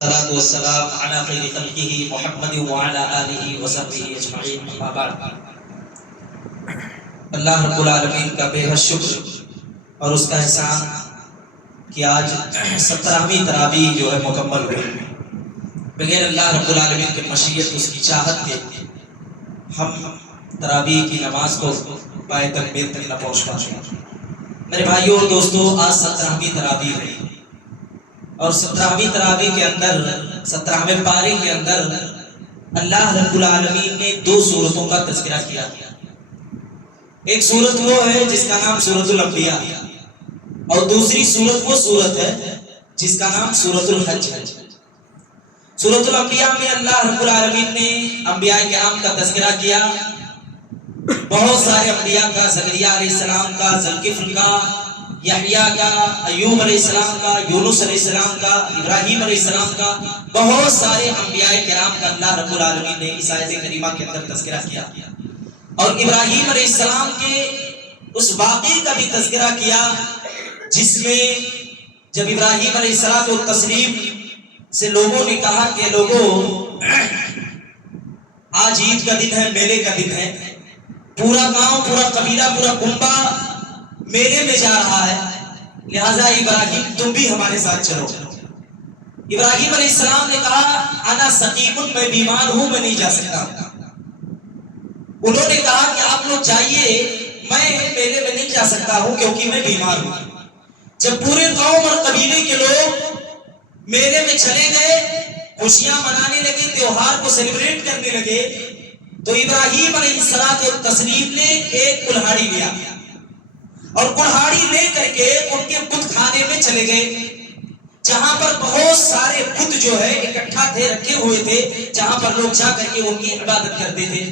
والصلاة والسلام على خير خلقه محمد وعلى آله وصحبه اجمعین اما بعد۔ اللہ رب العالمین کا بے حد شکر اور اس کا احسان کہ آج 17ویں تراویح جو ہے مکمل ہوئی۔ بغیر اللہ رب العالمین کے مشیت اس کی چاہت کے ہم تراویح کی نماز کو پائے تکبیر تک نہ پہنچ پاتے۔ میرے بھائیوں اور دوستو، آج 17ویں تراویح ہے اور 17ویں تراویح کے اندر 17ویں پارے کے اندر اللہ رب العالمین نے دو سورتوں کا تذکرہ کیا۔ ایک سورت وہ ہے جس کا نام سورۃ الانبیاء اور دوسری سورت وہ سورت ہے جس کا نام سورۃ الحج ہے۔ سورۃ الانبیاء میں اللہ رب العالمین نے انبیاء کرام کا تذکرہ کیا، بہت سارے انبیاء کا، زکریا علیہ السلام کا، ذوالکفل کا، یحییٰ کا، ایوب علیہ السلام کا، یونس علیہ السلام کا، ابراہیم علیہ السلام کا، بہت سارے انبیاء کرام کا اللہ رب العالمین نے اس آیت کریمہ کے اندر تذکرہ کیا اور ابراہیم علیہ السلام کے اس واقعے کا بھی تذکرہ کیا جس میں جب ابراہیم علیہ السلام و تسلیم سے لوگوں نے کہا کہ لوگوں آج عید کا دن ہے، میلے کا دن ہے، پورا گاؤں، پورا قبیلہ، پورا کنبہ میلے میں جا رہا ہے، لہٰذا ابراہیم تم بھی ہمارے ساتھ چلو۔ ابراہیم علیہ السلام نے کہا انا سقیم، میں بیمار ہوں، میں نہیں جا سکتا۔ انہوں نے کہا کہ آپ لوگ جائیے، میں میلے میں نہیں جا سکتا ہوں کیونکہ میں بیمار ہوں۔ جب پورے قوم اور قبیلے کے لوگ میلے میں چلے گئے، خوشیاں منانے لگے، تیوہار کو سیلیبریٹ کرنے لگے، تو ابراہیم علیہ السلام نے ایک کلہاڑی لیا اور کلہاڑی لے کر کے ان کے بت خانے میں چلے گئے جہاں پر بہت سارے بت جو ہے اکٹھا تھے، رکھے ہوئے تھے، جہاں پر لوگ جا کر کے ان کی عبادت کرتے تھے۔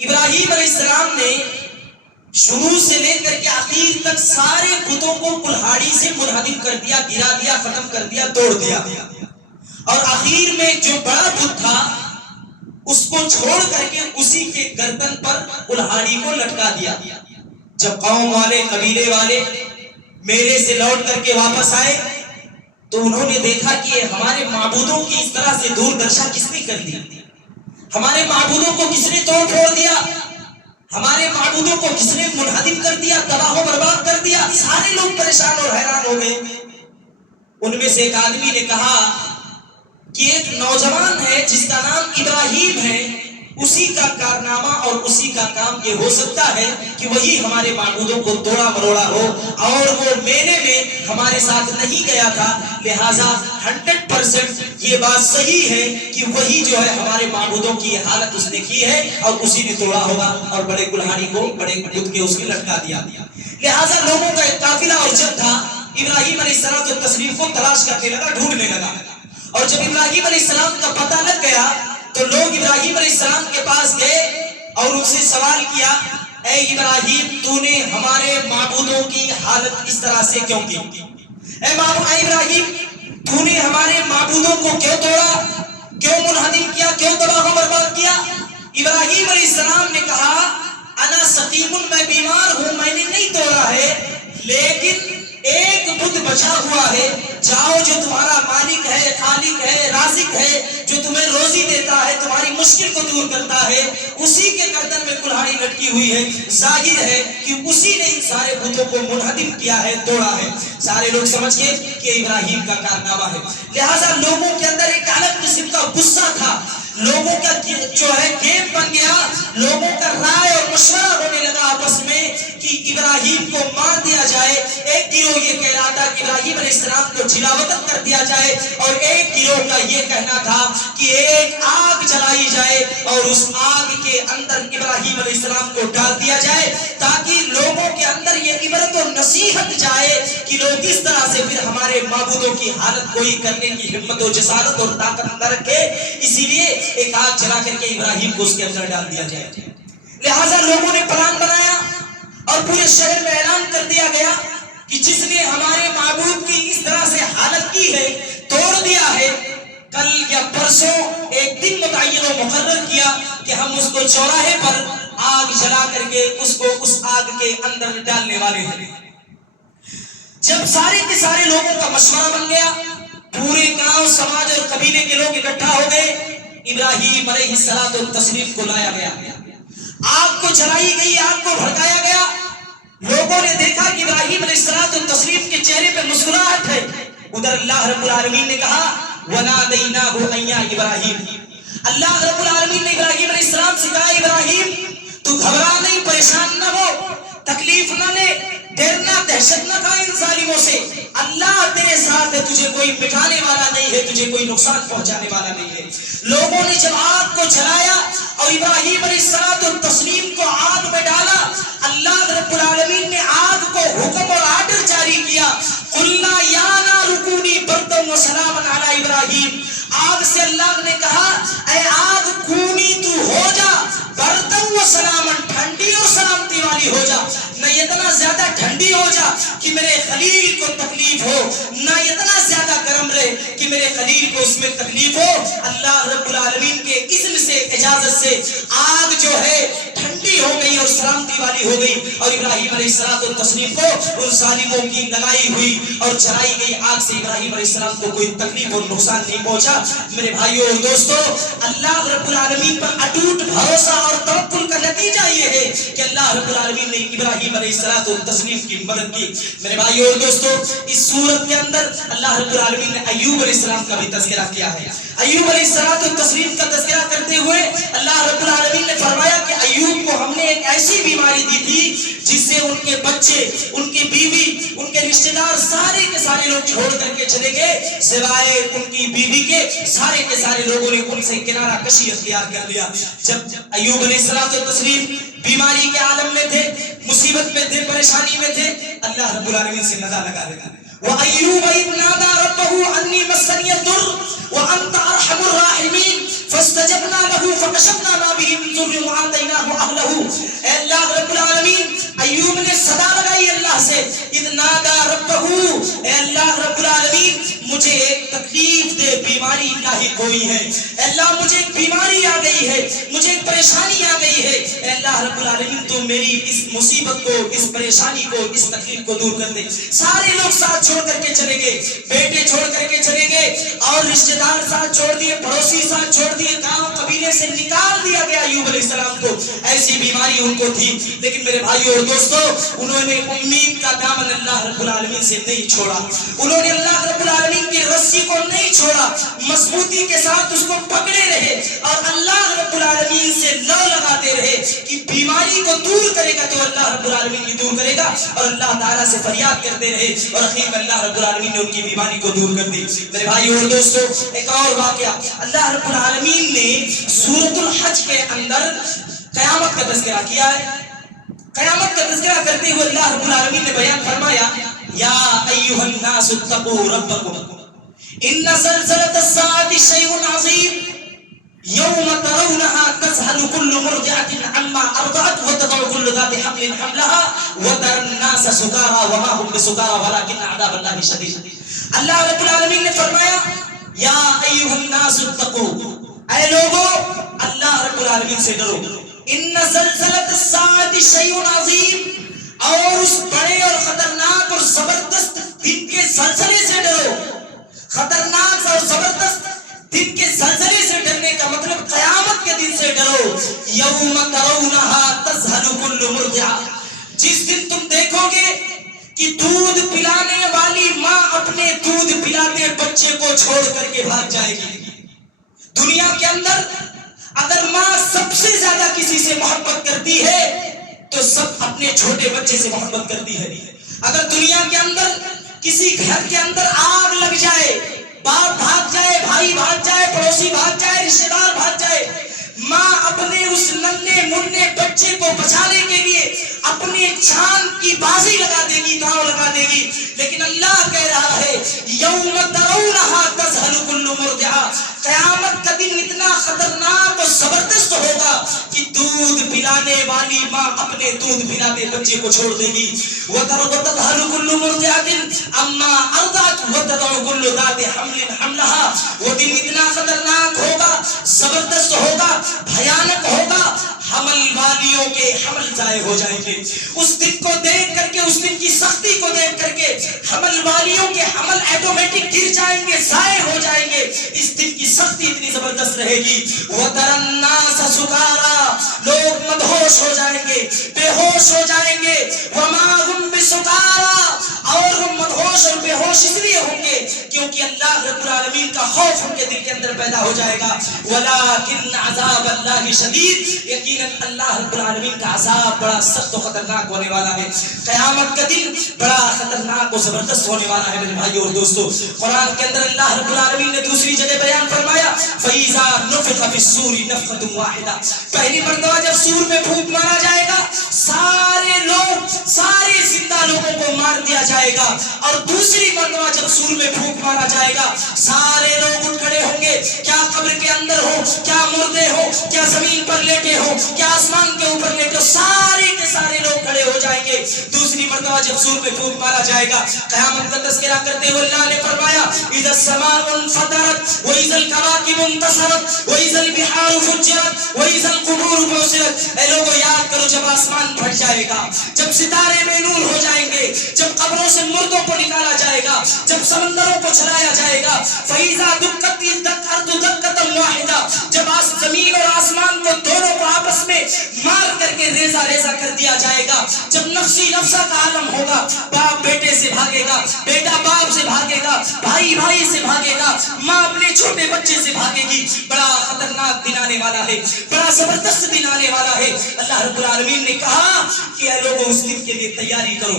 ابراہیم علیہ السلام نے شروع سے لے کر کے آخر تک سارے بتوں کو کلہاڑی سے منہدم کر دیا، گرا دیا، ختم کر دیا، توڑ دیا، اور آخر میں جو بڑا بت تھا اس کو چھوڑ کر کے اسی کے گردن پر کلہاڑی کو لٹکا دیا۔ جب قوم والے، قبیلے والے میلے سے لوٹ کر کے واپس آئے تو انہوں نے دیکھا کہ ہمارے معبودوں کی اس طرح سے دور درشا کس نے کر دی، ہمارے معبودوں کو کس نے توڑ پھوڑ دیا، ہمارے معبودوں کو کس نے منہدم کر دیا، تباہ و برباد کر دیا۔ سارے لوگ پریشان اور حیران ہو گئے۔ ان میں سے ایک آدمی نے کہا کہ ایک نوجوان ہے جس کا نام ابراہیم ہے، اسی کا کارنامہ اور اسی کا کام یہ ہو سکتا ہے کہ وہی ہمارے معبودوں کو توڑا مروڑا ہو، اور وہ میلے میں ہمارے ساتھ نہیں گیا تھا، لہٰذا 100% یہ بات صحیح ہے کہ وہی جو ہے ہمارے معبودوں کی حالت اس نے کی ہے اور اسی نے توڑا ہوگا، اور بڑے کلہاڑی کو، بڑے بت کے اس نے لٹکا دیا۔ لہٰذا لوگوں کا ایک قافلہ اور جب تھا ابراہیم علیہ السلام و تسلیم کو تلاش کرنے لگا، ڈھونڈنے لگا، اور جب ابراہیم علیہ السلام کا پتہ لگ گیا تو لوگ ابراہیم علیہ السلام کے پاس گئے اور ان سے سوال کیا، اے ابراہیم تو نے ہمارے معبودوں کی حالت اس طرح سے کیوں کی؟ اے ابراہیم تو نے ہمارے معبودوں کو کیوں توڑا، کیوں منہدم کیا، کیوں تباہ و برباد کیا؟ ابراہیم علیہ السلام نے کہا انا سقیم، میں بیمار ہوں، میں نے نہیں توڑا ہے، لیکن ایک بت بچا ہوا ہے، جاؤ جو تمہارا مالک ہے، خالق ہے، رازق ہے، جو تمہیں روزی دیتا ہے، تمہاری مشکل کو دور کرتا ہے، اسی کے گردن میں کلہاڑی لٹکی ہوئی ہے، ظاہر ہے کہ اسی نے ان سارے بتوں کو منہدم کیا ہے، توڑا ہے۔ سارے لوگ سمجھ گئے کہ ابراہیم کا کارنامہ ہے، لہٰذا لوگوں کے اندر ایک الگ قسم کا غصہ تھا، لوگوں کا جو ہے گیم بن گیا، لوگوں کا رائے اور مشورہ ہونے لگا آپس میں کہ ابراہیم کو مار دیا جائے۔ ایک گروہ یہ کہہ رہا تھا کہ ابراہیم علیہ السلام کو جلاوطن کر دیا جائے، اور ایک گروہ کا یہ کہنا تھا کہ ایک آگ جلائی جائے اور اس آگ کے اندر ابراہیم علیہ السلام کو ڈال دیا جائے تاکہ لوگوں کے اندر یہ عبرت و نصیحت جائے کہ لوگ اس طرح سے پھر ہمارے معبودوں کی حالت کوئی کرنے کی ہمت و جسارت اور طاقت نہ رکھے، اسی لیے ایک آگ جلا کر کے ابراہیم کو اس کے اندر ڈال دیا جائے۔ لہٰذا لوگوں نے پلان بنایا اور پورے شہر میں اعلان کر دیا گیا کہ جس نے ہمارے معبود کی اس طرح سے حالت کی ہے، توڑ دیا ہے، کل یا پرسوں ایک دن متعین و مقرر کیا کہ ہم اس کو چوراہے پر آگ جلا کر کے اس کو اس آگ کے اندر ڈالنے والے ہیں۔ جب سارے کے سارے لوگوں کا مشورہ بن گیا، پورے گاؤں سماج اور قبیلے کے لوگ اکٹھا ہو گئے. ابراہیم علیہ الصلوۃ والتسلیم کو لایا گیا, آگ کو جلائی گئی, آگ کو بھڑکایا گیا. لوگوں نے دیکھا کہ ابراہیم علیہ الصلوۃ والتسلیم کے چہرے پہ مسکراہٹ ہے. ادھر اللہ رب العالمین نے کہا وَنَادَيْنَاهُ أَن يَا إِبْرَاهِيمُ, اللہ رب العالمین نے ابراہیم علیہ السلام سے کہا ابراہیم تو گھبرا نہیں, پریشان نہ ہو, تکلیف نہ لے, ڈرنا دہشت نہ کھا ان ظالموں سے. اللہ تیرے ساتھ ہے, تجھے کوئی مٹانے والا نہیں ہے, تجھے کوئی نقصان پہنچانے والا نہیں ہے. لوگوں نے جب آگ کو جلایا اور ابراہیم علیہ الصلوۃ والتسلیم کو آگ میں ڈالا, اللہ رب العالمین نے آگ کو حکم اور آرڈر جاری کیا. قلنا یا نار کونی بردا وسلاما علی ابراہیم, آگ سے اللہ نے کہا اے آگ کونی تو ہو جا بردا وسلاما, ٹھنڈی اور سلامتی والی ہو جا, نہ اتنا زیادہ ٹھنڈی ہو جا کہ میرے خلیل کو تکلیف ہو, نہ اتنا زیادہ گرم رہے کہ میرے خلیل کو اس میں تکلیف ہو. اللہ رب العالمین کے اذن سے, اجازت سے آگ جو ہے ٹھنڈی ہو گئی اور سلامتی والی ہو گئی, اور ابراہیم علیہ الصلوۃ والتسلیم کو ان ظالموں کی لگائی ہوئی اور جلائی گئی آگ سے ابراہیم علیہ السلام کو کوئی تکلیف اور نقصان نہیں پہنچا. میرے بھائیوں اور دوستو, اللہ رب العالمین پر اٹوٹ بھروسہ اور توکل کا نتیجہ یہ ہے کہ اللہ رب العالمین نے ابراہیم علیہ الصلوۃ والتسلیم کی مدد کی. میرے بھائیوں اور دوستو, اس سورت کے اندر اللہ رب العالمین نے ایوب علیہ السلام کا بھی تذکرہ کیا ہے. ایوب علیہ الصلوۃ والتسلیم کا تذکرہ کرتے ہوئے اللہ رب العالمین نے فرمایا کہ ایوب کو ہم نے ایک ایسی بیماری دی تھی جس سے ان کے بچے, ان کی بیوی, ان کے رشتہ دار سارے کے سارے لوگ چھوڑ کر کے چلے گئے, سوائے ان کی بیوی کے سارے لوگوں نے ان سے کنارہ کشی اختیار کر لیا. جب ایوب علیہ الصلوۃ والتسلیم بیماری کے عالم میں تھے, مصیبت میں تھے, پریشانی میں تھے, اللہ رب العالمین سے ندا لگا دیتا. وَأَيُّوبَ إِذْ نَادَى رَبَّهُ أَنِّي مَسَّنِيَ الضُّرُّ وَأَنْتَ أَرْحَمُ الرَّاحِمِينَ فَاسْتَجَبْنَا لَهُ فَكَشَفْنَا مَا بِهِ مِنْ ضُرٍّ وَآتَيْنَاهُ أَهْلَهُ. اے اللہ رب العالمین, ایوب نے صدا لگائی اللہ سے, اِذْ نَادَى رَبَّهُ, اے اللہ رب العالمین مجھے ایک تکلیف دے, بیماری لاحق ہوئی ہے, اے اللہ مجھے ایک بیماری آ گئی ہے, مجھے ایک پریشانی آ گئی ہے, اے اللہ رب العالمین تو میری اس مصیبت کو, اس پریشانی کو, اس تکلیف کو دور کر دے. سارے لوگ ساتھ چھوڑ کر کے چلے گئے, بیٹے چھوڑ کر کے چلے گئے, اور رشتہ دار ساتھ چھوڑ دیے, پڑوسی ساتھ چھوڑ دیے, گاؤں قبیلے سے نکال دیا گیا ایوب علیہ السلام کو. ایسی بیماری ان کو تھی, لیکن میرے بھائیوں اور دوستو, انہوں نے امید کا دامن اللہ رب العالمین سے نہیں چھوڑا, انہوں نے اللہ رب العالمین کی رسی کو نہیں چھوڑا, مضبوطی کے ساتھ اس کو پکڑے رہے اور اللہ رب العالمین سے لو لگاتے رہے کہ بیماری کو دور کرے گا تو اللہ رب العالمین کی دور کرے گا, اور اللہ تعالیٰ سے فریاد کرتے رہے, اور اخیر میں اللہ رب العالمین نے ان کی بیماری کو دور کر دی. میرے بھائیو اور دوستو, ایک اور واقعہ, اللہ رب العالمین نے سورۃ الحج کے اندر قیامت کا تذکرہ کیا ہے. قیامت کا تذکرہ کرتے ہوئے اللہ رب العالمین نے بیان فرمایا یا ایھا الناس اتقوا ربکم ان زلزلۃ الساعۃ شیء عظیم یوم ترونها تذهل كل مرضعة عما ارضعت وتضع كل ذات حمل حملها وترى الناس سكارى وما هم بسكارى ولكن عذاب الله شديد. اللہ رب العالمین نے فرمایا یا ایھا الناس اتقوا, اے لوگو اللہ رب العالمین سے ڈرو, ان زلزلۃ الساعۃ شیء عظیم, اور اس بڑے اور خطرناک اور زبردست دن کے زلزلے سے ڈرو. خطرناک اور زبردست دن کے زلزلے سے ڈرنے کا مطلب قیامت کے دن سے ڈرو. یوم ترونها تذهل كل مرضعة, جس دن تم دیکھو گے کہ دودھ پلانے والی ماں اپنے دودھ پلاتے بچے کو چھوڑ کر کے بھاگ جائے گی. دنیا کے اندر اگر ماں سب سے زیادہ کسی سے محبت کرتی ہے تو سب اپنے چھوٹے بچے سے محبت کرتی ہے. اگر دنیا کے اندر کسی گھر کے اندر آگ لگ جائے, باپ بھاگ جائے, بھائی بھاگ جائے, پڑوسی بھاگ جائے, رشتہ دار بھاگ جائے, ماں اپنے اس ننھے منھے بچے کو بچانے کے لیے اپنے جان کی بازی لگا دے گی, داؤ لگا دے گی. لیکن اللہ کہہ رہا ہے یوم ترونها تذهل كل مرضعة, قیامت کا دن اتنا خطرناک اور زبردست ہوگا کہ دودھ پلانے والی ماں اپنے دودھ پلاتے بچے کو چھوڑ دے گی. وتذهل كل مرضعة عما ارضعت وتضع كل ذات حمل حملها, وہ دن اتنا خطرناک ہوگا, زبردست ہوگا، بھیانک ہوگا، حمل والیوں کے حمل ضائع ہو جائیں گے۔ اس دن کو دیکھ کر کے، اس دن کی سختی کو دیکھ کر کے حمل والیوں کے حمل آٹومیٹک گر جائیں گے، ضائع ہو جائیں گے۔ اس دن کی سختی اتنی زبردست رہے گی۔ وَتَرَى النَّاسَ سُكَارَىٰ، لوگ مدہوش ہو جائیں گے، بے ہوش ہو جائیں گے۔ وَمَا هُمْ بِسُكَارَىٰ، اور وہ مدہوش اور بے ہوش اس لیے ہوں گے کیونکہ اللہ رب العالمین کا خوف ان کے دل کے اندر پیدا ہو جائے گا۔ وَلَٰكِنَّ عَذَابَ اللَّهِ شَدِيدٌ، یقیناً اللہ رب العالمین کا عذاب بڑا سخت و خطرناک ہونے والا ہے۔ قیامت کا دن بڑا خطرناک و زبردست ہونے والا ہے میرے بھائیو اور دوستو۔ قرآن کے اندر اللہ رب العالمین نے دوسری جگہ بیان فرمایا فَإِذَا نُفِخَ فِي الصُّورِ نَفْخَةٌ وَاحِدَةٌ، پہلی مرتبہ جب سور میں پھونک مارا جائے گا سارے لوگ، سارے زندہ لوگوں کو مار دیا جائے گا، اور دوسری مرتبہ جب سور میں پھونک مارا جائے گا سارے لوگ اٹھ کھڑے ہوں گے، کیا قبر کے اندر ہو، کیا مردے ہو، کیا زمین پر لیٹے ہو، کیا آسمان کے اوپر لیٹے ہو، سارے کے سارے لوگ کھڑے ہو جائیں گے۔ دوسری مرتبہ جب سور میں پھونک مارا جائے گا قیامت کا تذکرہ کرتے ہوئے اللہ نے فرمایا اذا السماء انفطرت واذا الكواكب انتصرت واذا البحار فجرت واذا القبور بعثرت، اے لوگوں یاد کرو جب آسمان پھٹ جائے گا، جب ستارے بے نور ہو جائیں گے، جب قبروں سے مردوں کو نکالا جائے گا، جب سمندروں کو چلایا جائے گا، فَإِذَا دُكَّتِ الْأَرْضُ دَكَّةً وَاحِدَةً، جب زمین اور آسمان کو دونوں کو آپس میں مار کر کے ریزہ ریزہ کر دیا جائے گا، جب نفسی نفسہ کا عالم ہوگا، باپ بیٹے سے بھاگے گا، بیٹا باپ سے بھاگے گا، بھائی بھائی سے بھاگے گا، ماں اپنے چھوٹے بچے سے بھاگے گی، بڑا خطرناک دن آنے والا ہے، بڑا زبردست دن آنے والا ہے۔ اللہ رب العالمین نے کہا کہ اے لوگوں اس دن کے لیے تیاری کرو۔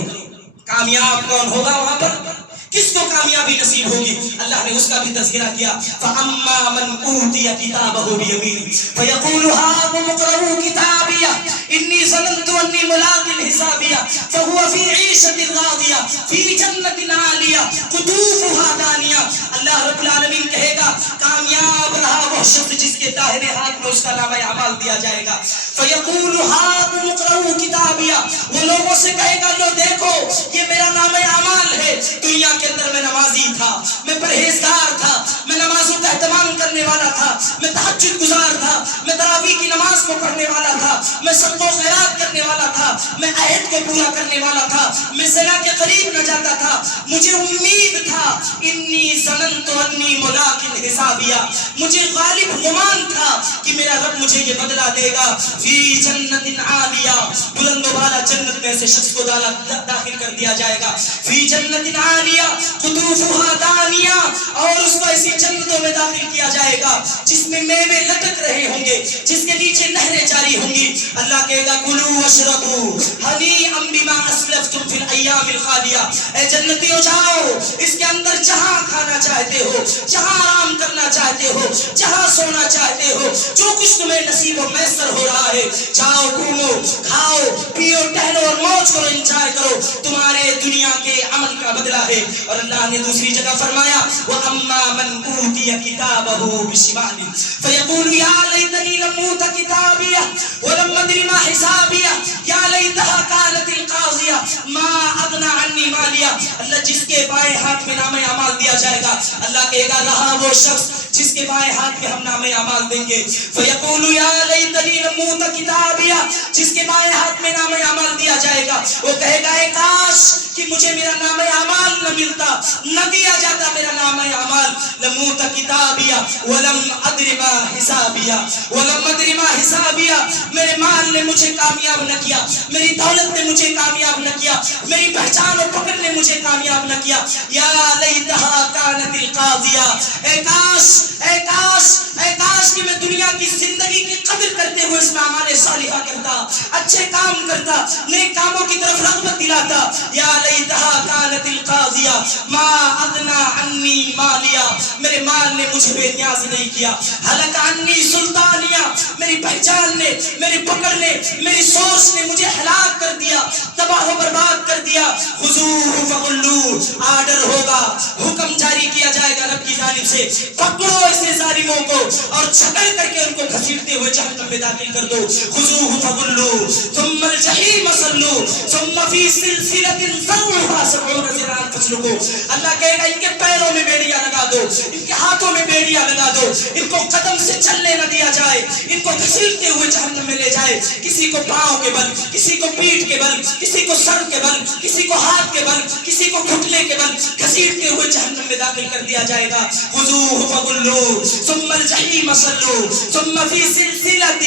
کامیاب کون ہوگا وہاں پر؟ کس کو کامیابی نصیب ہوگی؟ اللہ نے اس کا بھی تذکرہ کیا فَأَمَّا مَنْ أُوتِيَ كِتَابَهُ بِيَمِينِهِ فَيَقُولُ هَاؤُمُ اقْرَءُوا كِتَابِيَهْ إِنِّي ظَنَنتُ أَنِّي مُلَاقٍ حِسَابِيَهْ فَهُوَ فِي عِيشَةٍ رَاضِيَةٍ فِي جَنَّةٍ عَالِيَةٍ قُطُوفُهَا دَانِيَةٌ۔ اللہ رب العالمین کہے گا کامیاب رہا وہ شخص جس کے داہنے ہاتھ میں اس کا نامہ اعمال دیا جائے گا۔ فَيَقُولُ هَاؤُمُ اقْرَءُوا كِتَابِيَهْ، وہ لوگوں سے کہے گا لو دیکھو یہ میرا نامہ اعمال ہے، دنیا کے اندر میں نمازی تھا، میں پرہیزگار تھا، میں نمازوں کا اہتمام کرنے والا تھا، میں تہجد گزار تھا، میں تراویح کی نماز کو پڑھنے والا تھا، میں صدقہ و خیرات کرنے والا تھا، میں عہد کو پورا کرنے والا تھا، میں زنا کے قریب نہ جاتا تھا، مجھے امید تھا انی ظننت انی ملاق حسابیہ، مجھے غالب گمان تھا کہ میرا رب مجھے یہ بدلہ دے گا۔ فی جنت عالیہ، بلند و بالا جنت میں سے شخص کو داخل کر دیا جائے گا۔ فی جنت عالیہ قطوفها دانیہ، اور اس کو ایسی جنتوں میں داخل کیا جائے گا جس میں میوے لٹک رہے ہوں گے، جس کے نیچے نہریں جاری ہوں گی۔ اللہ کہے گا کلوا واشربوا ہنیئا بما اسلفتم فی الایام الخالیہ، اے جنتیوں جاؤ اس کے اندر جہاں کھانا چاہتے ہو، جہاں آرام کرنا چاہتے ہو، جہاں سونا چاہتے ہو، جو کچھ تمہیں نصیب و میسر ہو رہا ہے جاؤ گھومو کھاؤ پیو ٹہلو اور موج کرو، انجوائے کرو، تمہارے دنیا کے عمل کا بدلہ ہے۔ اور اللہ نے دوسری جگہ فرمایا وَأَمَّا مَنْ أُوتِيَ كِتَابَهُ بِشِمَالِهِ فَيَقُولُ يَا لَيْتَنِي لَمْ أُوتَ كِتَابِيَهْ وَلَمْ أَدْرِ مَا حِسَابِيَهْ يَا لَيْتَهَا كَانَتِ الْقَاضِيَةَ مَا أَغْنَىٰ عَنِّي مَالِيَهْ۔ اللہ جس کے بائیں ہاتھ میں نامہ اعمال دیا جائے گا، اللہ کہے گا رہا وہ شخص جس کے بائیں ہاتھ میں ہم نامہ اعمال دیں گے۔ فَيَقُولُ يَا لَيْتَنِي لَمْ أُوتَ كِتَابِيَهْ، جس کے بائیں ہاتھ میں نامہ اعمال دیا جائے گا وہ کہے گا اے کاش کہ مجھے میرا نامہ اعمال نہ ملتا، نہ دیا جاتا میرا نامہ اعمال۔ لموت کتابیہ ولم ادر ما حسابیہ ولم ادر ما حسابیہ، میرے مال نے مجھے کامیاب نہ کیا، میری دولت نے مجھے کامیاب نہ کیا، میری پہچان و پکڑ نے مجھے کامیاب نہ کیا۔ یا لیتہا کانت القاضیہ، اے کاش اے کاش اے کاش کہ میں دنیا کی زندگی کی قدر کرتے ہوئے اس میں اعمال صالحہ کرتا، اچھے کام کرتا، نیک کاموں کی طرف رغبت دلاتا۔ یا لیتہا کانت القاضیہ ما اغنی عنی مالیہ، میرے مال نے مجھے بے نیاز نہیں کیا۔ ہلک عنی سلطانیہ، میری پہچان نے، میری پکڑ نے، میری سوچ نے مجھے ہلاک کر دیا، تباہ و برباد کر دیا۔ خذوہ فغلوہ، آرڈر ہوگا، حکم جاری کیا جائے گا رب کی جانب سے، پکڑو ایسے ظالموں کو اور جھکڑ کر کے ان کو گھسیٹتے ہوئے جہنم میں داخل کر دو۔ خذوہ فغلوہ ثم الجحیم صلوہ ثم فی سلسلۃ ذرعها 70 ذراعا فاسلکوہ۔ اللہ کہے گا ان کے پیروں میں بیڑیاں لگا دو، ان کے ہاتھوں میں بیڑیاں لگا دو، ان کو قدم سے چلنے نہ دیا جائے، ان کو گھسیٹتے ہوئے جہنم میں لے جائے، کسی کو پاؤں کے بل، کسی کو پیٹھ کے بل، کسی کو سر کے بل، کسی کو ہاتھ کے بل، کسی کو گھٹنے کے بل گھسیٹتے ہوئے جہنم میں داخل کر دیا جائے گا۔ خذوہ فغلوہ ثم الجحیم صلوہ ثم فی سلسلۃ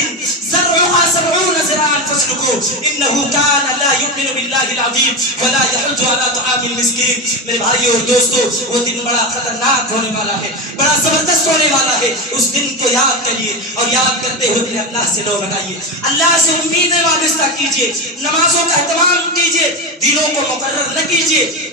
ذرعها 70 ذراعا فاسلکوہ انہ کان لا یؤمن باللہ العظیم ولا یحض علی طعام المسکین۔ میرے بھائیو اور دوستو، وہ دن بڑا خطرناک ہونے والا ہے، بڑا زبردست ہونے والا ہے۔ اس دن کو یاد کریے اور یاد کرتے ہوئے پھر اللہ سے لو لگائیے، اللہ سے امیدیں وابستہ کیجیے، نمازوں کا اہتمام کیجیے، دنوں کو مقرر نہ کیجیے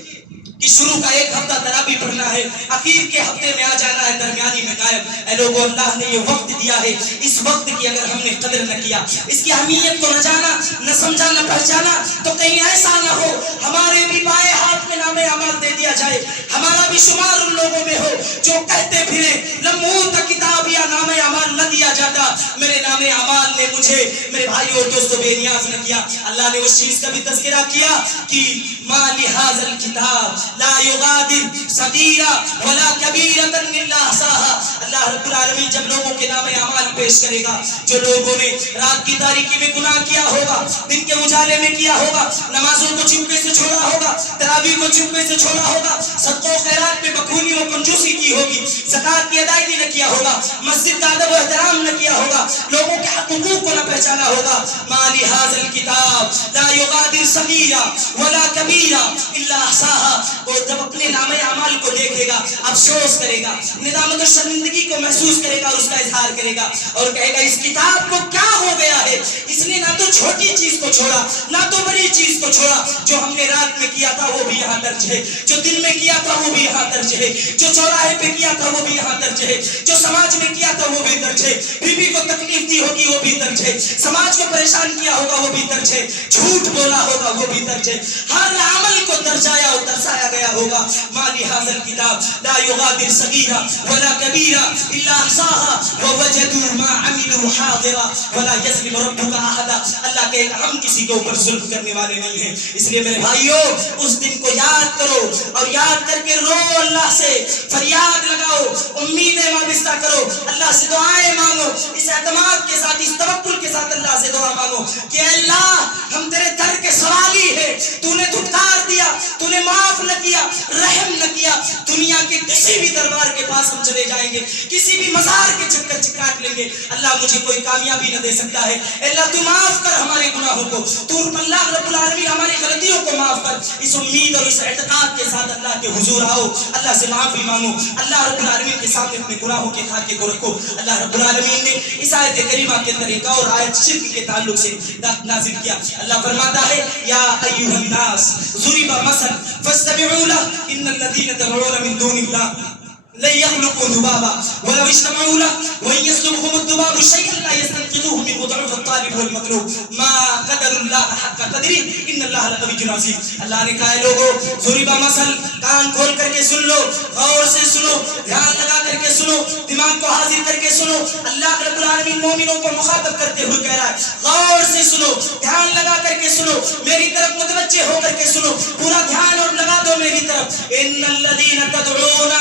کہ شروع کا ایک ہفتہ تراویح پڑھنا ہے، اخیر کے ہفتے میں آ جانا ہے، درمیانی میں غائب۔ اے لوگوں، اللہ نے یہ وقت دیا ہے، اس وقت کی اگر ہم نے قدر نہ کیا، اس کی اہمیت کو نہ جانا، نہ سمجھا، نہ پہچانا، تو کہیں ایسا نہ ہو ہمارے بھی بائیں ہاتھ میں نام اعمال دے دیا جائے، ہمارا بھی شمار ان لوگوں میں ہو جو کہتے پھرے لمحوں تک کتاب یا نام اعمال نہ دیا جاتا، میرے نام اعمال نے مجھے میرے بھائیوں اور دوستوں بے نیاز نہ کیا۔ اللہ نے اس چیز کا بھی تذکرہ کیا کہ ما لہذا الکتاب لا یغادر صغیرہ ولا کبیرۃ الا احصاها۔ اللہ رب العالمین جب لوگوں کے نام اعمال پیش کرے گا، جو لوگوں نے رات کی تاریکی میں گناہ کیا ہوگا، دن کے اجالے میں کیا ہوگا، نمازوں کو چپکے سے چھوڑا ہوگا، تراویح کو چپکے سے چھوڑا ہوگا، صدقہ و خیرات میں بخولی و کنجوسی کی ہوگی، زکوٰۃ کی ادائیگی نہ کیا ہوگا، مسجد کا ادب و احترام نہ کیا ہوگا، لوگوں کے حقوق کو نہ پہچانا ہوگا، ما لہذا الکتاب لا یغادر صغیرہ ولا کبیرہ الا احصاها۔ وہ جب اپنے نام اعمال کو دیکھے گا، افسوس کرے گا، ندامت و شرمندگی کو محسوس کرے گا اور اس کا اظہار کرے گا اور کہے گا اس کتاب کو کیا ہو گیا ہے، اس نے نہ تو چھوٹی چیز کو چھوڑا نہ تو بڑی چیز کو چھوڑا، جو ہم نے رات میں کیا تھا وہ بھی یہاں درج ہے، جو دن میں کیا تھا وہ بھی یہاں درج ہے، جو چوراہے پہ کیا تھا وہ بھی یہاں درج ہے، جو سماج میں کیا تھا وہ بھی درج ہے، بیوی کو تکلیف دی ہوگی وہ بھی درج ہے، سماج کو پریشان کیا ہوگا وہ بھی درج ہے، جھوٹ بولا ہوگا وہ بھی درج ہے، ہر عمل کو درجایا اور درسایا گیا ہوگا۔ ما لہذا الکتاب لا یغادر صغیرہ ولا کبیرہ الا احصاها ووجدوا ما عملوا حاضرا ولا یظلم ربک احدا۔ اللہ کہ ہم کسی کے اوپر ظلم کرنے والے نہیں ہیں، اس لیے میرے بھائیو اس دن کو یاد کرو اور یاد کر کے رو، اللہ سے فریاد لگاؤ، امیدیں وابستہ کرو، اللہ سے دعائیں مانگو، اس اعتماد کے ساتھ، اس توکل کے ساتھ اللہ سے دعا مانگو کہ اے اللہ ہم تیرے در کے سوالی ہیں، تو نے دھتکار دیا، تو نے معاف نہ کیا، رحم نہ کیا، دنیا کے کسی بھی دربار کے پاس ہم چلے جائیں گے، کسی بھی مزار کے چکر کاٹ لیں گے، اللہ مجھے کوئی کامیابی نہ دے سکتا ہے، اللہ تو معاف کر ہمارے گناہوں کو، تو اللہ رب العالمین ہماری غلطیوں کو معاف کر۔ اس امید اور اس اعتقاد کے ساتھ اللہ کے حضور آؤ، اللہ سے معافی مانگو، اللہ رب العالمین کے سامنے اپنے گناہوں کے خاکے کو رکھو۔ اللہ رب العالمین نے اس آیت کریمہ کے اندر ایک اور آیت شرک کے تعلق سے نازل کیا۔ اللہ فرماتا ہے یا ایھا الناس ضرب مثل فاستمعوا له ان الذين تدعون من دون الله لن يخلقوا ذبابا ولو اجتمعوا له وان يسلبهم الذباب شيئا لا يستنقذوه منه ضعف الطالب والمطلوب ما قدر الله حق قدره ان الله لقوي عزيز۔ اللہ نے کہا لوگوں ضرب مثل، کان کھول کر کے سن لو، غور سے سنو، دھیان لگا کر کے سنو، دماغ کو حاضر کر کے سنو، اللہ رب العالمین مومنوں کو مخاطب کرتے ہوئے کہہ رہا ہے غور سے سنو، دھیان لگا کر کے سنو، میری طرف متوجہ ہو کر کے سنو، پورا دھیان اور لگا دو میری طرف۔ ان الذين تدعون،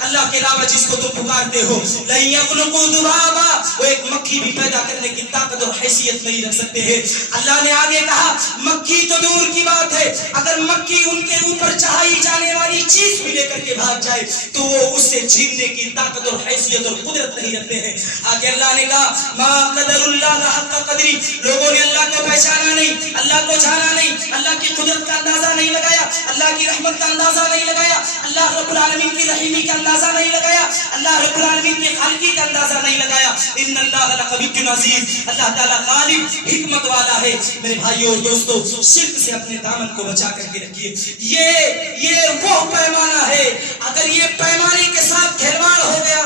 اللہ کے علاوہ جس کو تم پکارتے ہو، لن يخلقوا ذبابا، وہ ایک مکھی بھی پیدا کرنے کی طاقت اور حیثیت نہیں رکھ سکتے ہیں۔ اللہ نے آگے کہا مکھی تو دور کی بات ہے، اگر مکھی ان کے اوپر چڑھائی جانے والی چیز بھی لے کر کے بھاگ جائے تو وہ اس سے چھیننے کی طاقت اور حیثیت اور قدرت نہیں رکھتے ہیں۔ آگے اللہ نے کہا ما قدر اللہ حق قدری، لوگوں نے اللہ کو پہچانا نہیں، اللہ کو جانا نہیں، اللہ کی قدرت کا اندازہ نہیں لگایا، اللہ کی رحمت کا اندازہ نہیں لگایا، اللہ رب العالمین کی رحیمی کا اندازہ نہیں لگایا، اللہ رب العالمین کی خالقی کا اندازہ نہیں لگایا۔ ان اللہ لقوی عزیز، اللہ تعالیٰ غالب حکمت والا ہے۔ میرے بھائیوں اور دوستو، شرک سے اپنے دامن کو بچا کر کے رکھیے، یہ وہ پیمانہ ہے، اگر یہ پیمانے کے ساتھ کھلواڑ ہو گیا،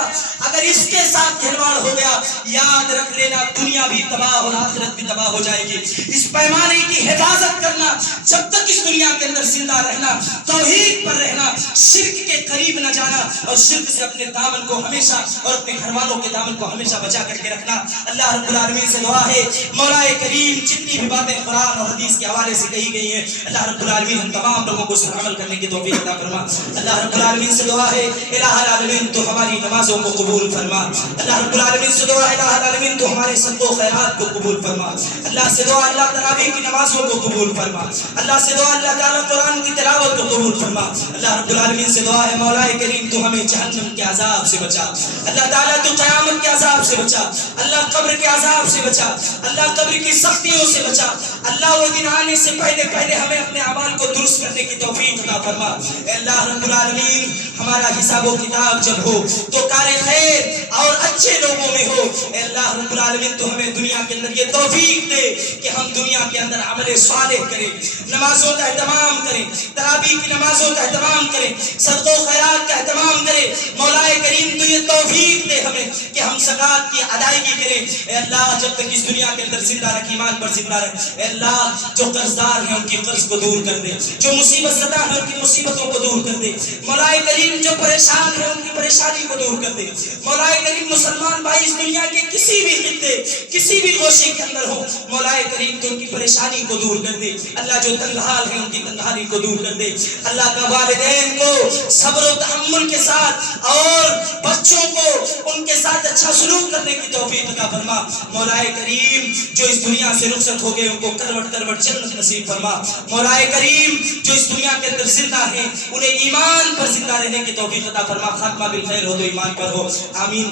اگر اس کے ساتھ کھلواڑ ہو گیا، یاد رکھ لینا دنیا بھی تباہ اور آخرت بھی تباہ ہو جائے گی۔ اس پیمانے کی حفاظت کرنا، جب تک اس دنیا کے اندر زندہ رہنا، توحید پر رہنا، شرک کے قریب نہ جانا، اور شرک سے اپنے دامن کو ہمیشہ اور اپنے گھر والوں کے دامن کو ہمیشہ بچا کر کے رکھنا۔ اللہ رب العالمین سے دعا ہے، مولا کریم جتنی بھی باتیں قرآن اور حدیث کے حوالے سے کہی گئی ہیں، اللہ رب العالمین ہم تمام لوگوں کو اس پر عمل کرنے کی توفیق عطا فرما۔ اللہ رب العالمین سے دعا ہے، الہ العالمین تو ہماری نمازوں کو قبول فرما۔ اللہ رب العالمین سے دعا ہے، الہ العالمین تو ہمارے صدقوں و خیرات کو قبول فرما۔ اللہ سے دعا، اللہ تراویح کی نمازوں کو قبول فرما۔ اللہ سے دعا، اللہ تعالیٰ قرآن کی تلاوت کو قبول فرما۔ اللہ رب العالمین سے دعا ہے، مولا کریم تو ہمیں جہنم کے عذاب سے بچا۔ اللہ تعالیٰ تو قیامت کے عذاب سے بچا، اللہ قبر کے عذاب سے بچا، اللہ قبر کی سختیوں سے بچا۔ اللہ وہ دن آنے سے پہلے پہلے ہمیں اپنے اعمال کو درست کرنے کی توفیق عطا فرما۔ اے اللہ رب العالمین، ہمارا حساب و کتاب جب ہو تو کار خیر اور اچھے لوگوں میں ہو۔ اے اللہ رب العالمین تو ہمیں دنیا کے اندر یہ توفیق دے کہ ہم دنیا کے اندر عمل صالح کریں، نمازوں کا اہتمام کریں، تراویح کی نمازوں کا اہتمام کریں، صدقہ و خیرات کا اہتمام کریں۔ مولا کریم تو یہ توفیق دے ہمیں کہ ہم زکوٰۃ کی ادائیگی کریں۔ اے اللہ جب تک اس دنیا کے اندر زندہ رکھ، ایمان پر زندہ رکھ۔ اے اللہ جو قرض دار ہیں ان کی قرض کو دور کر دے، جو مصیبت زدہ ہیں ان کی مصیبتوں کو دور کر دے۔ مولا کریم جو پریشان ہیں ان کی پریشانی کو دور کر دے۔ مولا کریم مسلمان بھائی اس دنیا کے کسی بھی خطے، کسی بھی گوشے کے اندر ہو، مولا کریم تو ان کی پریشانی کو دور کر دے۔ اللہ جو تنگحال ہیں ان کی تنگحالی کو دور کر دے۔ اللہ کا والدین کو صبر و تحمل کے ساتھ اور بچوں کو ان کے ساتھ اچھا سلوک کرنے کی توفیق عطا فرما۔ مولا کریم جو اس دنیا سے رخصت ہو گئے ان کو کروٹ کروٹ جنت نصیب فرما۔ مولا کریم جو اس دنیا کے اندر زندہ ہیں انہیں ایمان پر زندہ رہنے کی توفیق عطا فرما۔ خاتمہ بالخیر ہو تو ایمان پر ہو، آمین۔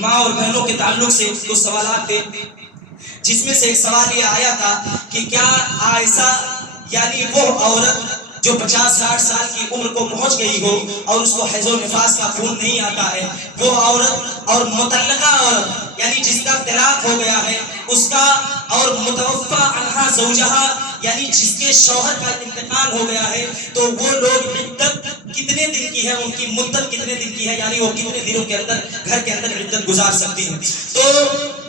ماں اور بہنوں کے تعلق سے کچھ سوالات تھے، جس میں سے ایک سوال یہ آیا تھا کہ کیا عائشہ یعنی وہ عورت جو 50-60 سال کی عمر کو پہنچ گئی ہو اور اس کو حیض و نفاس کا خون نہیں آتا ہے، وہ عورت اور مطلقہ عورت یعنی جس کا طلاق ہو گیا ہے اس کا، اور متوفی عنہا زوجہا یعنی جس کے شوہر کا انتقال ہو گیا ہے، تو وہ لوگ عدت کتنے دن کی ہے، ان کی مدت کتنے دن کی ہے، یعنی وہ کتنے دنوں کے اندر گھر کے اندر عدت گزار سکتی ہیں۔ تو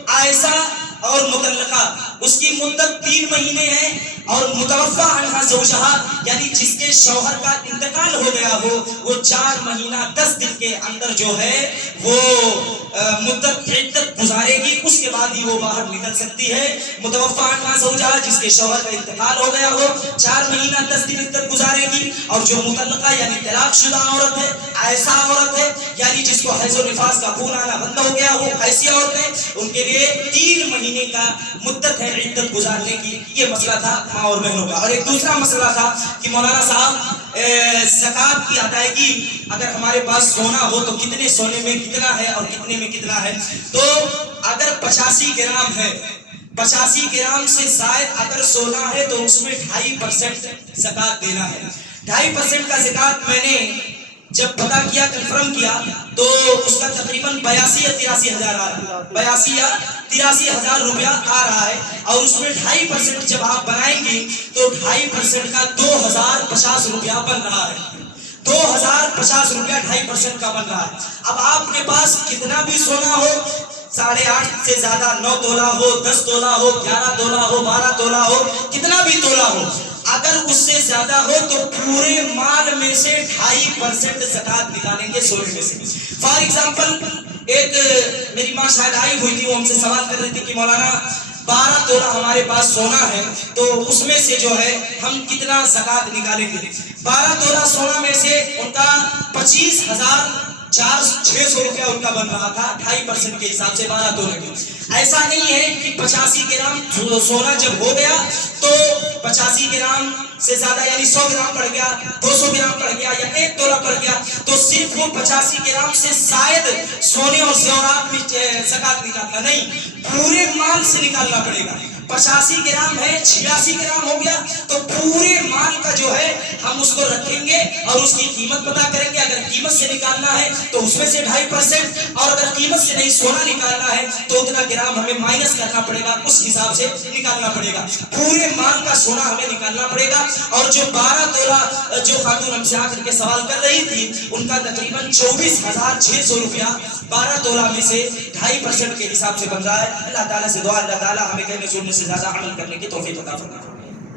عائشہ اور مطلقہ اس کی مدت 3 مہینے ہے، اور متوفی عنہا زوجہا یعنی جس کے شوہر کا انتقال ہو گیا ہو وہ 4 مہینہ 10 دن کے اندر جو ہے وہ مدت عدت گزارے گی، اس کے بعد ہی وہ باہر نکل سکتی ہے۔ متوفی عنہا زوجہا جس کے شوہر کا انتقال ہو گیا ہو 4 مہینہ 10 دن عدت گزارے گی، اور جو مطلقہ یعنی طلاق شدہ عورت ہے، ایسا عورت ہے یعنی جس کو حیض و نفاس کا خون آنا بند ہو گیا ہو، ایسی عورتیں ان کے لیے 3 مہینے کا مدت ہے عدت گزارنے کی۔ یہ مسئلہ تھا ماں اور بہنوں کا۔ اور ایک دوسرا مسئلہ تھا کہ مولانا صاحب زکوٰۃ کی ادائیگی اگر ہمارے پاس سونا ہو تو کتنے سونے میں کتنا ہے اور کتنے میں کتنا ہے؟ تو اگر 85 گرام ہے، 85 گرام سے زائد اگر سونا ہے تو اس میں 2.5% زکوٰۃ دینا ہے۔ 2.5% کا زکوٰۃ میں نے جب پتا کیا، کنفرم کیا، تو اس کا تقریباً 82 یا 83 ہزار آ رہا ہے، 82 یا 83 ہزار روپیہ آ رہا ہے۔ اور اس میں 2.5% جب آپ بنائیں گی تو 2.5% کا 2050 روپیہ بن رہا ہے۔ 2050 روپیہ 2.5% کا بن رہا ہے۔ اب آپ کے پاس کتنا بھی سونا ہو، 8.5 سے زیادہ 9 تولہ ہو، 10 تولہ ہو، 11 تولہ ہو، 12 تولہ ہو، کتنا بھی تولہ ہو، اگر اس سے زیادہ ہو تو پورے مال میں سے 2.5% زکوٰۃ نکالیں گے سونے میں سے۔ فار ایگزامپل ایک میری ماں شاید آئی ہوئی تھی، وہ ہم سے سوال کر رہی تھی کہ مولانا 12 تولہ ہمارے پاس سونا ہے تو اس میں سے جو ہے ہم کتنا زکوٰۃ نکالیں گے؟ 12 تولہ سونا میں سے ان کا 25,600 روپیہ ان کا بن رہا تھا 2.5% کے حساب سے 12 تولہ کی۔ ایسا نہیں ہے کہ 85 گرام سونا جب ہو گیا تو 85 گرام سے زیادہ یعنی 100 گرام پڑ گیا، 200 گرام پڑ گیا یا 1 تولہ پڑ گیا تو صرف وہ 85 گرام سے زائد سونے اور زیورات میں زکوٰۃ نکالنا نہیں، پورے مال سے نکالنا پڑے گا۔ 85 گرام ہے، 86 گرام ہو گیا تو پورے مال کا جو ہے ہم اس کو رکھیں گے اور اس کی قیمت پتا کریں گے۔ اگر قیمت سے نکالنا ہے تو اس میں سے 2.5%، اور اگر قیمت سے نہیں سونا نکالنا ہے تو اتنا کرام ہمیں مائنس کرنا پڑے گا، اس حساب سے نکالنا پڑے گا، پورے مال کا سونا ہمیں نکالنا پڑے گا. اور جو 12 تولہ جو خاتون ہم سے آ کر کے سوال کر رہی تھی ان کا تقریباً 24,600 روپیہ 12 تولہ میں سے 2.5% کے حساب سے بن رہا ہے. اللہ تعالیٰ سے دعا، اللہ تعالیٰ ہمیں کہنے سننے سے زیادہ عمل کرنے کی توفیق عطا فرمائے.